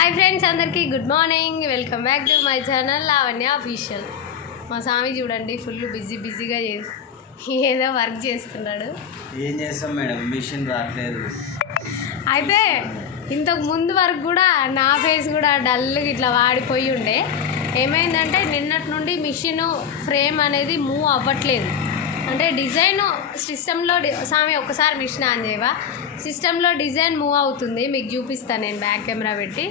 Hi friends అందరికీ good morning welcome back to my channel Lavanya official మా స్వామి చూడండి full busy బిజీగా చేసి ఏదో వర్క్ చేస్తున్నాడు. ఏం చేస్తాం మేడం? మిషన్ రావట్లేదు. అయితే ఇంతకు ముందు వరకు కూడా నా ఫేస్ కూడా డల్గా ఇట్లా వాడిపోయి ఉండే. ఏమైందంటే నిన్నటి నుండి మిషన్ ఫ్రేమ్ అనేది మూవ్ అవ్వట్లేదు. అంటే డిజైన్ సిస్టంలో స్వామి ఒక్కసారి మిషన్ ఆన్ చేయవా? సిస్టంలో డిజైన్ మూవ్ అవుతుంది మీకు చూపిస్తాను నేను బ్యాక్ కెమెరా పెట్టి.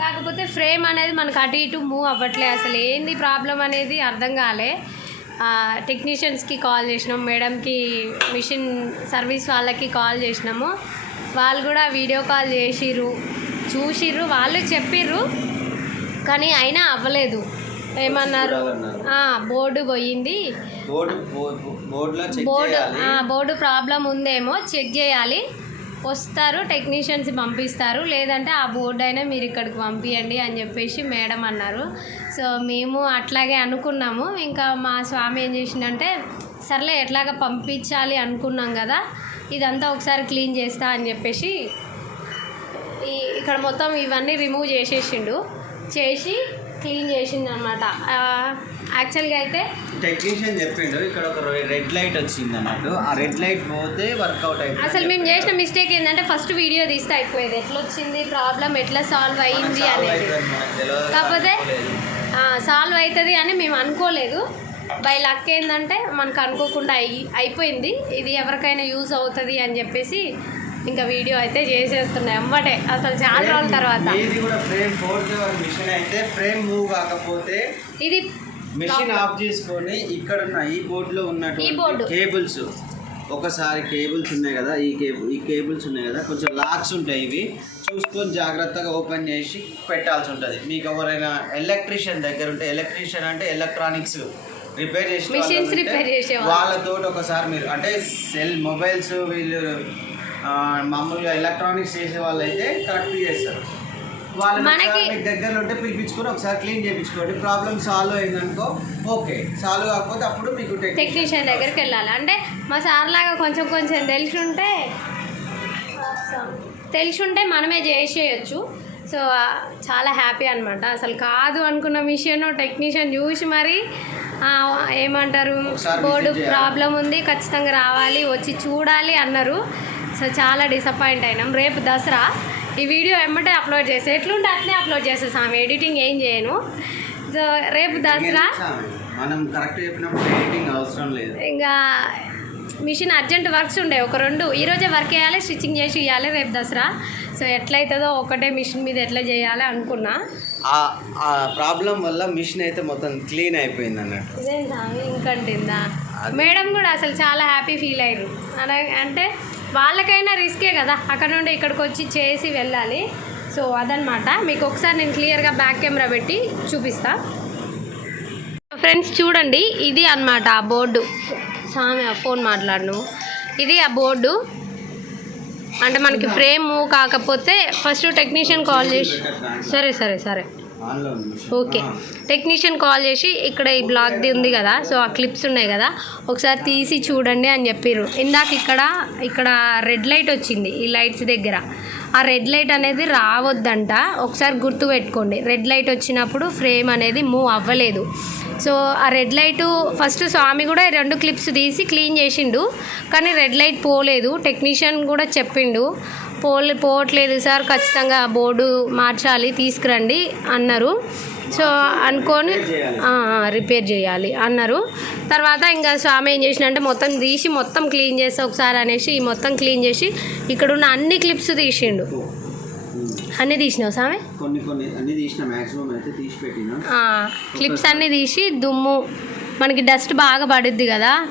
కాకపోతే ఫ్రేమ్ అనేది మనకు అటు ఇటు మూవ్ అవ్వట్లేదు అసలు ఏంది ప్రాబ్లం అనేది అర్థం కాలే. టెక్నీషియన్స్కి కాల్ చేసినాం మేడంకి మిషన్ సర్వీస్ వాళ్ళకి కాల్ చేసినాము. వాళ్ళు కూడా వీడియో కాల్ చేసిర్రు చూసిర్రు వాళ్ళు చెప్పిర్రు కానీ అయినా అవ్వలేదు. ఏమన్నారు? బోర్డు పోయింది. బోర్డు బోర్డు ప్రాబ్లం ఉందేమో చెక్ చేయాలి. వస్తారు టెక్నీషియన్స్ పంపిస్తారు. లేదంటే ఆ బోర్డు అయినా మీరు ఇక్కడికి పంపించండి అని చెప్పేసి మేడం అన్నారు. సో మేము అట్లాగే అనుకున్నాము. ఇంకా మా స్వామి ఏం చేసిందంటే సర్లే ఎట్లాగా పంపించాలి అనుకున్నాం కదా ఇదంతా ఒకసారి క్లీన్ చేస్తా అని చెప్పేసి ఈ ఇక్కడ మొత్తం ఇవన్నీ రిమూవ్ చేసేసిండు. చేసి క్లీన్ చేసిండు అనమాట యాక్చువల్గా అయితే టెక్నీషియన్ చెప్పిండు ఇక్కడ ఒక రెడ్ లైట్ వచ్చింది అన్నట్టు ఆ రెడ్ లైట్ పోతే వర్కౌట్ అయిపోయింది అసలు మేము చేసిన మిస్టేక్ ఏంటంటే ఫస్ట్ వీడియో తీస్తే అయిపోయేది. ఎట్లా వచ్చింది ప్రాబ్లం ఎట్లా సాల్వ్ అయ్యింది అనేది కాకపోతే సాల్వ్ అవుతుంది అని మేము అనుకోలేదు. బై లక్ ఏంటంటే మనకు అనుకోకుండా అయి అయిపోయింది. ఇది ఎవరికైనా యూజ్ అవుతుంది అని చెప్పేసి ఇంకా వీడియో అయితే చేసేస్తున్నాయి అమ్మటే అసలు చాలా రోజుల తర్వాత. ఇది కూడా ఫ్రేమ్ ఫోర్త్ మిషన్ అయితే ఫ్రేమ్ మూవ్ కాకపోతే ఇది మిషన్ ఆఫ్ చేసుకొని ఇక్కడ ఉన్న ఈ బోర్డులో ఉన్నటువంటి బోర్డు. కేబుల్స్ ఒకసారి కేబుల్స్ ఉన్నాయి కదా ఈ కేబుల్ ఈ కేబుల్స్ ఉన్నాయి కదా కొంచెం లాక్స్ ఉంటాయి ఇవి. చూసుకొని జాగ్రత్తగా ఓపెన్ చేసి పెట్టాల్సి ఉంటుంది. మీకు ఎవరైనా ఎలక్ట్రీషియన్ దగ్గర ఉంటే ఎలక్ట్రీషియన్ అంటే ఎలక్ట్రానిక్స్ రిపేర్ చేసే. వాళ్ళతో ఒకసారి మీరు అంటే సెల్ మొబైల్స్ వీళ్ళు మామూలుగా ఎలక్ట్రానిక్స్ చేసే వాళ్ళు అయితే కరెక్ట్ చేస్తారు వాళ్ళు మనకి- మీకు దగ్గరలో ఉంటే పిలిపించుకొని ఒకసారి క్లీన్ చేయించుకోండి ప్రాబ్లమ్ సాల్వ్ అయిందనుకో ఓకే సాల్వ్ కాకపోతే అప్పుడు మీకు టెక్నీషియన్ దగ్గరికి వెళ్ళాలి. అంటే మా సార్ లాగా కొంచెం కొంచెం తెలిసి ఉంటే తెలిసి ఉంటే మనమే చేసేయచ్చు. సో చాలా హ్యాపీ అనమాట అసలు కాదు అనుకున్న మిషన్ టెక్నీషియన్ చూసి మరి ఏమంటారు? బోర్డు. ప్రాబ్లం ఉంది ఖచ్చితంగా రావాలి వచ్చి చూడాలి అన్నారు. సో చాలా డిసప్పాయింట్ అయినాం. రేపు దసరా. ఈ వీడియో ఎమ్మటే అప్లోడ్ చేసి. ఎట్లుంటే అట్లే అప్లోడ్ చేసేసాము ఎడిటింగ్ ఏం చేయను. సో రేపు దసరా. మనం కరెక్ట్ చెప్పినప్పుడు ఎడిటింగ్ అవసరం లేదు. ఇంకా మిషన్ అర్జెంట్ వర్క్స్ ఉండే. ఒక రెండు. ఈరోజే వర్క్ చేయాలి స్టిచ్చింగ్ చేసి ఇవ్వాలి రేపు దసరా. సో ఎట్లయితుందో ఒకటే మిషన్ మీద ఎట్లా చేయాలి అనుకున్నా. ఆ ప్రాబ్లం వల్ల మిషన్ అయితే మొత్తం క్లీన్ అయిపోయింది అన్నట్టు. స్వామి? ఇంకంటిందా? మేడం కూడా అసలు చాలా హ్యాపీ ఫీల్ అయ్యారు. అలా అంటే వాళ్ళకైనా రిస్కే కదా. అక్కడ నుండి ఇక్కడికి వచ్చి చేసి వెళ్ళాలి. సో అదనమాట మీకు ఒకసారి నేను క్లియర్గా బ్యాక్ కెమెరా పెట్టి చూపిస్తా. ఫ్రెండ్స్ చూడండి. ఇది అన్నమాట ఆ బోర్డు. స్వామి ఫోన్ మాట్లాడను. ఇది ఆ బోర్డు. అంటే మనకి ఫ్రేమ్ కాకపోతే ఫస్ట్ టెక్నీషియన్ కాల్ చేసి సరే సరే సరే. ఓకే. టెక్నీషియన్ కాల్ చేసి ఇక్కడ ఈ బ్లాక్ది ఉంది కదా సో ఆ క్లిప్స్ ఉన్నాయి కదా ఒకసారి తీసి చూడండి అని చెప్పారు ఇందాక ఇక్కడ ఇక్కడ రెడ్ లైట్ వచ్చింది ఈ లైట్స్ దగ్గర. ఆ రెడ్ లైట్ అనేది రావద్దంట. ఒకసారి గుర్తు పెట్టుకోండి. రెడ్ లైట్ వచ్చినప్పుడు ఫ్రేమ్ అనేది మూవ్ అవ్వలేదు. సో ఆ రెడ్ లైట్ ఫస్ట్ స్వామి కూడా రెండు క్లిప్స్ తీసి క్లీన్ చేసిండు కానీ రెడ్ లైట్ పోలేదు. టెక్నీషియన్ కూడా చెప్పిండు. పోలే పోవట్లేదు సార్ ఖచ్చితంగా బోర్డు మార్చాలి తీసుకురండి అన్నారు. సో అనుకొని రిపేర్ చేయాలి అన్నారు. తర్వాత ఇంకా స్వామి ఏం చేసినంటే మొత్తం తీసి మొత్తం క్లీన్ చేస్తే ఒకసారి అనేసి ఈ మొత్తం క్లీన్ చేసి ఇక్కడ ఉన్న అన్ని క్లిప్స్ తీసిండు. అన్నీ తీసినావు స్వామి? కొన్ని కొన్ని అన్ని తీసిన మాక్సిమం అయితే తీసి పెట్టిన. ఆ, క్లిప్స్ అన్నీ తీసి దుమ్ము మనకి డస్ట్ బాగా పడుద్ది కదా.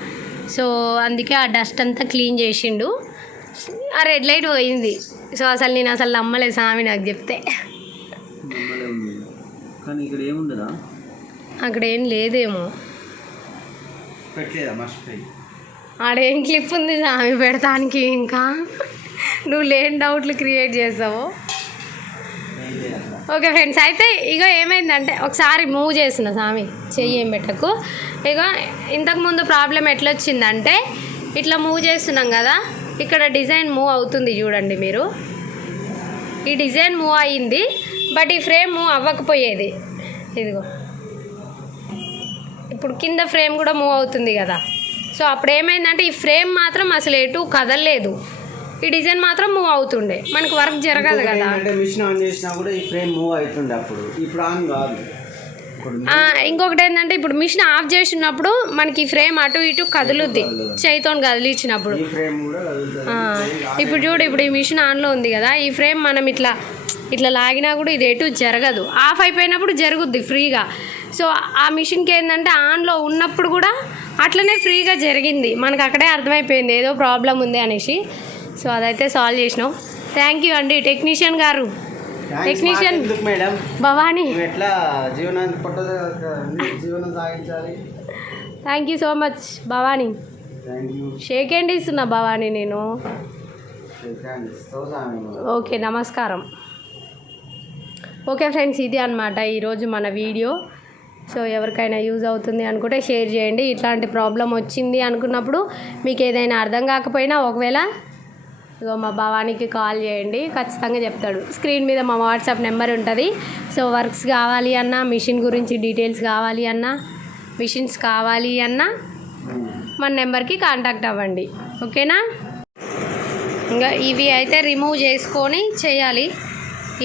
సో అందుకే ఆ డస్ట్ అంతా క్లీన్ చేసిండు. ఆ రెడ్ లైట్ పోయింది. సో అసలు నేను అసలు నమ్మలేదు స్వామి నాకు చెప్తే. నమ్మలే ఉంది కానీ ఇక్కడ ఏముండదా అక్కడ ఏం లేదేమో. ఆడేం క్లిప్ ఉంది స్వామి పెడతానికి ఇంకా? నువ్వు లేని డౌట్లు క్రియేట్ చేయాలి? ఓకే ఫ్రెండ్స్ అయితే ఇగో ఏమైందంటే ఒకసారి మూవ్ చేసిన స్వామి. చెయ్యి ఏం పెట్టకు. ఇగో ఇంతకుముందు ప్రాబ్లం ఎట్లా వచ్చిందంటే ఇట్లా మూవ్ చేస్తున్నాం కదా ఇక్కడ డిజైన్ మూవ్ అవుతుంది చూడండి మీరు. ఈ డిజైన్ మూవ్ అయ్యింది బట్ ఈ ఫ్రేమ్ మూవ్ అవ్వకపోయేది. ఇదిగో. ఇప్పుడు కింద ఫ్రేమ్ కూడా మూవ్ అవుతుంది కదా. సో అప్పుడు ఏమైందంటే ఈ ఫ్రేమ్ మాత్రం అసలు ఎటు కదలలేదు. ఈ డిజైన్ మాత్రం మూవ్ అవుతుండే. మనకు వర్క్ జరగదు కదా. మిషన్ ఆన్ చేసినా కూడా ఈ ఫ్రేమ్ మూవ్ అవుతుండే అప్పుడు. ఇప్పుడు ఆన్ కాదు. ఇంకొకటి ఏంటంటే ఇప్పుడు మిషన్ ఆఫ్ చేసినప్పుడు మనకి ఫ్రేమ్ అటు ఇటు కదులుద్ది. చేయితో. ఆ, ఇప్పుడు చూడు ఇప్పుడు ఈ మిషన్ ఆన్లో ఉంది కదా ఈ ఫ్రేమ్ మనం ఇట్లా ఇట్లా లాగినా కూడా ఇది ఎటు జరగదు. ఆఫ్ అయిపోయినప్పుడు జరుగుద్ది ఫ్రీగా. సో ఆ మిషన్కి ఏంటంటే ఆన్లో ఉన్నప్పుడు కూడా అట్లనే ఫ్రీగా జరిగింది. మనకు అక్కడే అర్థమైపోయింది ఏదో ప్రాబ్లం ఉంది అనేసి. సో అదైతే సాల్వ్ చేసినాం. థ్యాంక్ యూ అండి టెక్నీషియన్ గారు. ఎందుకు మేడం భవానీ ఎట్లా జీవనాన్ని పొట్ట జీవనం సాగించాలి? Thank you so much Bhavani shake hand ఇస్తున్నా భవానీ నేను. ఓకే నమస్కారం. ఓకే ఫ్రెండ్స్ ఇది అనమాట ఈరోజు మన వీడియో. సో ఎవరికైనా యూజ్ అవుతుంది అనుకుంటే షేర్ చేయండి. ఇట్లాంటి ప్రాబ్లం వచ్చింది అనుకున్నప్పుడు మీకు ఏదైనా అర్థం కాకపోయినా ఒకవేళ ఇగో మా భవానికి కాల్ చేయండి ఖచ్చితంగా చెప్తాడు. స్క్రీన్ మీద మా వాట్సాప్ నెంబర్ ఉంటుంది. సో వర్క్స్ కావాలి అన్నా మిషన్ గురించి డీటెయిల్స్ కావాలి అన్నా మిషన్స్ కావాలి అన్నా మన నెంబర్కి కాంటాక్ట్ అవ్వండి. ఓకేనా? ఇంకా ఇవి అయితే రిమూవ్ చేసుకొని చేయాలి.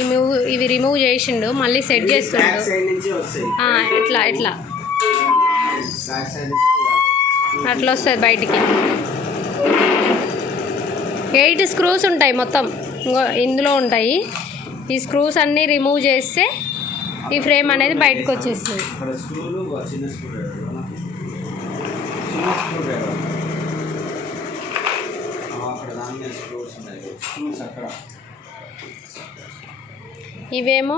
ఇవి ఇవి రిమూవ్ చేసిండు మళ్ళీ సెట్ చేస్తుండు ఇట్లా ఇట్లా. అట్లా వస్తుంది బయటికి. ఎయిట్ స్క్రూస్ ఉంటాయి మొత్తం. ఇందులో ఉంటాయి. ఈ స్క్రూస్ అన్నీ రిమూవ్ చేస్తే ఈ ఫ్రేమ్ అనేది బయటకు వచ్చేస్తుంది. ఇవేమో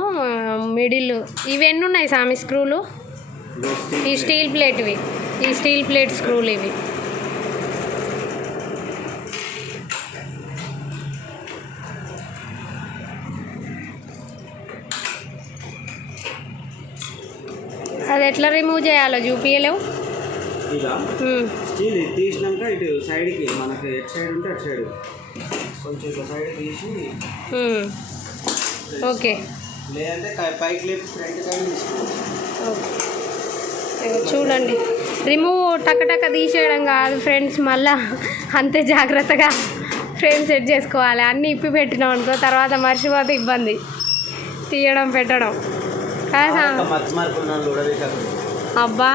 మిడిల్. ఇవి ఎన్ని ఉన్నాయి సామి స్క్రూలు ఈ స్టీల్ ప్లేట్వి. ఈ స్టీల్ ప్లేట్ స్క్రూలు ఇవి. అది ఎట్లా రిమూవ్ చేయాలో చూపించలేవు ఇలా. స్టీల్ తీసినాక ఇటు సైడ్కి మనకి ఎటు సైడ్ ఉంటే అటు సైడ్. కొంచెం ఇటు సైడ్ తీసి. ఓకే. లేదంటే క- పైకి లేపి ఫ్రంట్ తీసుకోవచ్చు. ఇగో చూడండి. రిమూవ్ టక టక తీసేయడం కాదు ఫ్రెండ్స్ మళ్ళా అంతే జాగ్రత్తగా ఫ్రేమ్ సెట్ చేసుకోవాలి. అన్నీ ఇప్పి పెట్టినాం అనుకో తర్వాత మర్చిపోతే ఇబ్బంది. తీయడం పెట్టడం. అబ్బా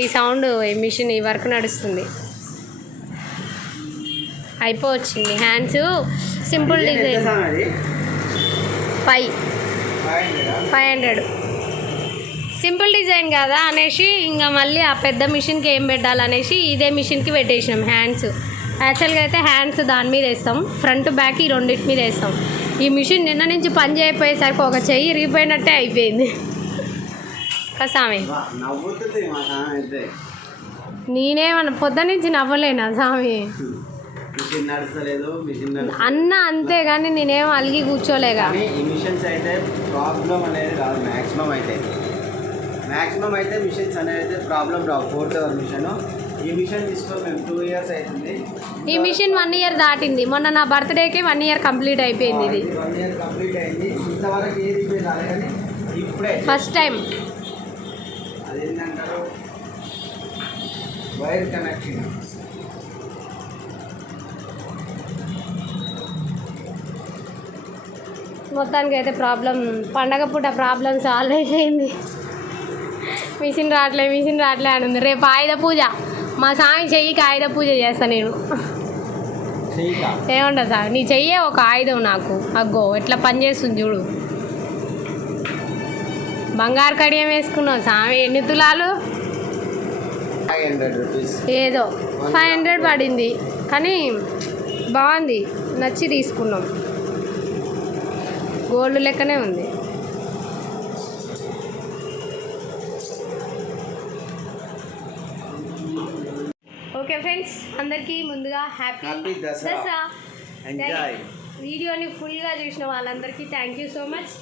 ఈ సౌండ్ ఈ మిషన్ ఈ వర్క్ నడుస్తుంది. అయిపోవచ్చింది. Hands simple design five five hundred five hundred simple design కదా అనేసి ఇంకా మళ్ళీ ఆ పెద్ద మిషన్కి ఏం పెట్టాలనేసి ఇదే మిషన్కి పెట్టేసినాం. హ్యాండ్స్ యాక్చువల్గా అయితే హ్యాండ్స్ దాని మీద వేస్తాం. ఫ్రంట్ బ్యాక్ ఈ రెండింటి మీద వేస్తాం. ఈ మిషన్ నిన్న నుంచి పని చేయకపోయేసరికి ఒక చెయ్యి ఇరిగిపోయినట్టే అయిపోయింది. కసామి సామె? నేనేమన్నా పొద్దు నుంచి నవ్వలేనా నడుస్తలేదు అన్న అంతే కానీ నేనేం అలిగి కూర్చోలేగా. మిషన్స్ అయితే ప్రాబ్లం అనేది కాదు మ్యాక్సిమం అయితే. మ్యాక్సిమం అయితే మిషన్స్ అనేది ప్రాబ్లం రావు అవర్ మిషన్. ఈ మిషన్ వన్ ఇయర్ దాటింది. మొన్న నా బర్త్డేకి వన్ ఇయర్ కంప్లీట్ అయిపోయింది ఇది. First time wire connection. మొత్తానికి అయితే ప్రాబ్లం పండగ పూట ప్రాబ్లం సాల్వ్ అయిపోయింది. మిషన్ రావట్లే మిషన్ రావట్లే అని ఉంది రేపు ఆయుధ పూజ. మా స్వామి చెయ్యికి ఆయుధ పూజ చేస్తా నేను. ఏముండదు సార్ నీ చెయ్యే ఒక ఆయుధం నాకు. అగ్గో ఎట్లా పనిచేస్తుంది చూడు. బంగారు కడియం వేసుకున్నావు స్వామి ఎన్ని తులాలు? ఏదో. ఫైవ్ హండ్రెడ్ పడింది. కానీ బాగుంది. నచ్చి తీసుకున్నాం. గోల్డ్ లెక్కనే ఉంది. అందరికీ ముందుగా హ్యాపీ దసరా. వీడియోని ఫుల్గా చూసిన వాళ్ళందరికీ థ్యాంక్ యూ సో మచ్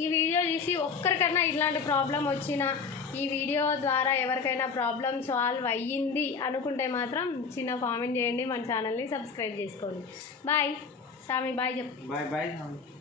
ఈ వీడియో చూసి ఒక్కరికన్నా ఇట్లాంటి ప్రాబ్లం వచ్చినా ఈ వీడియో ద్వారా ఎవరికైనా ప్రాబ్లం సాల్వ్ అయ్యింది అనుకుంటే మాత్రం చిన్న కామెంట్ చేయండి మన ఛానల్ని సబ్స్క్రైబ్ చేసుకోండి. బాయ్ సామి బాయ్ చెప్పు. Bye bye